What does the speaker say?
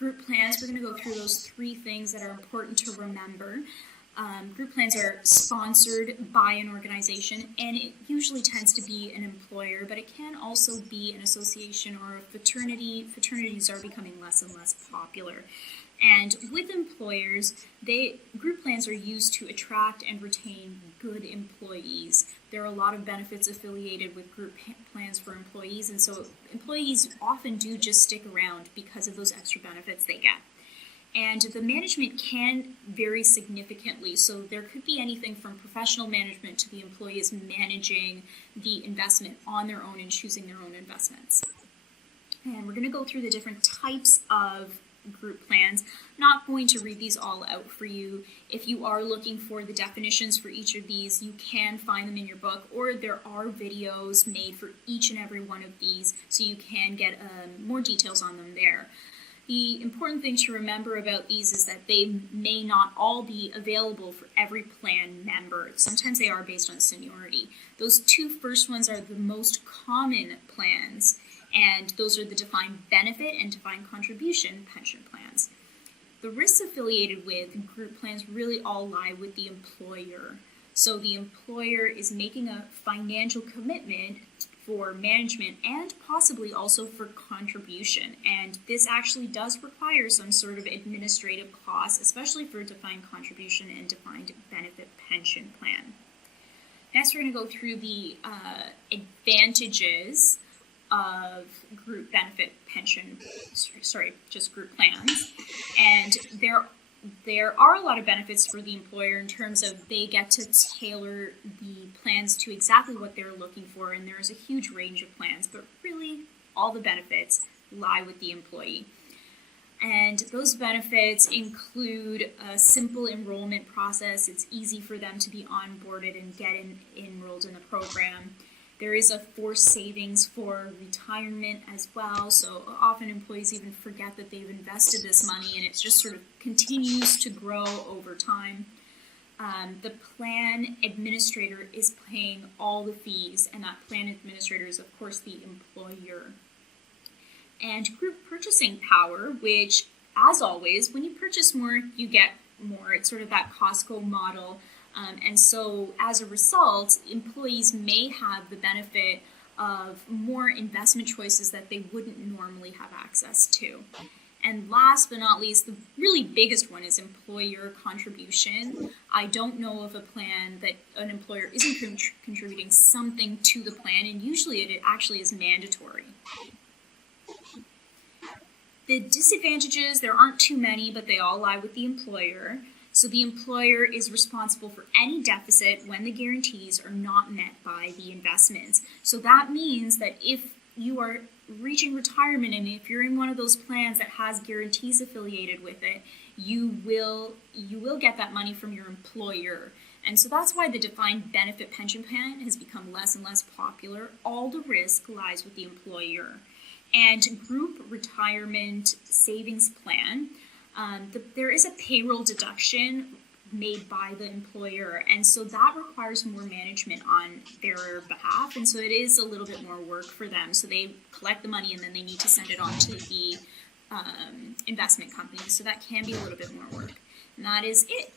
group plans, we're going to go through those 3 things that are important to remember. Group plans are sponsored by an organization, and it usually tends to be an employer, but it can also be an association or a fraternity. Fraternities are becoming less and less popular. And with employers, group plans are used to attract and retain good employees. There are a lot of benefits affiliated with group plans for employees, and so employees often do just stick around because of those extra benefits they get. And the management can vary significantly, so there could be anything from professional management to the employees managing the investment on their own and choosing their own investments. And we're going to go through the different types of group plans. I'm not going to read these all out for you. If you are looking for the definitions for each of these, you can find them in your book, or there are videos made for each and every one of these, so you can get more details on them there. The important thing to remember about these is that they may not all be available for every plan member. Sometimes they are based on seniority. Those 2 first ones are the most common plans, and those are the defined benefit and defined contribution pension plans. The risks affiliated with group plans really all lie with the employer. So the employer is making a financial commitment for management and possibly also for contribution. And this actually does require some sort of administrative costs, especially for defined contribution and defined benefit pension plan. Next, we're going to go through the advantages of group benefit pension, just group plans. And there are a lot of benefits for the employer in terms of they get to tailor the plans to exactly what they're looking for, and there's a huge range of plans, but really all the benefits lie with the employee. And those benefits include a simple enrollment process. It's easy for them to be onboarded and get enrolled in the program. There is a forced savings for retirement as well, so often employees even forget that they've invested this money, and it just sort of continues to grow over time. The plan administrator is paying all the fees, and that plan administrator is, of course, the employer. And group purchasing power, which, as always, when you purchase more, you get more. It's sort of that Costco model. And so as a result, employees may have the benefit of more investment choices that they wouldn't normally have access to. And last but not least, the really biggest one is employer contribution. I don't know of a plan that an employer isn't contributing something to the plan, and usually it actually is mandatory. The disadvantages, there aren't too many, but they all lie with the employer. So the employer is responsible for any deficit when the guarantees are not met by the investments. So that means that if you are reaching retirement and if you're in one of those plans that has guarantees affiliated with it, you will get that money from your employer. And so that's why the defined benefit pension plan has become less and less popular. All the risk lies with the employer. And group retirement savings plan, there is a payroll deduction made by the employer, and so that requires more management on their behalf, and so it is a little bit more work for them. So they collect the money and then they need to send it on to the investment company, so that can be a little bit more work. And that is it.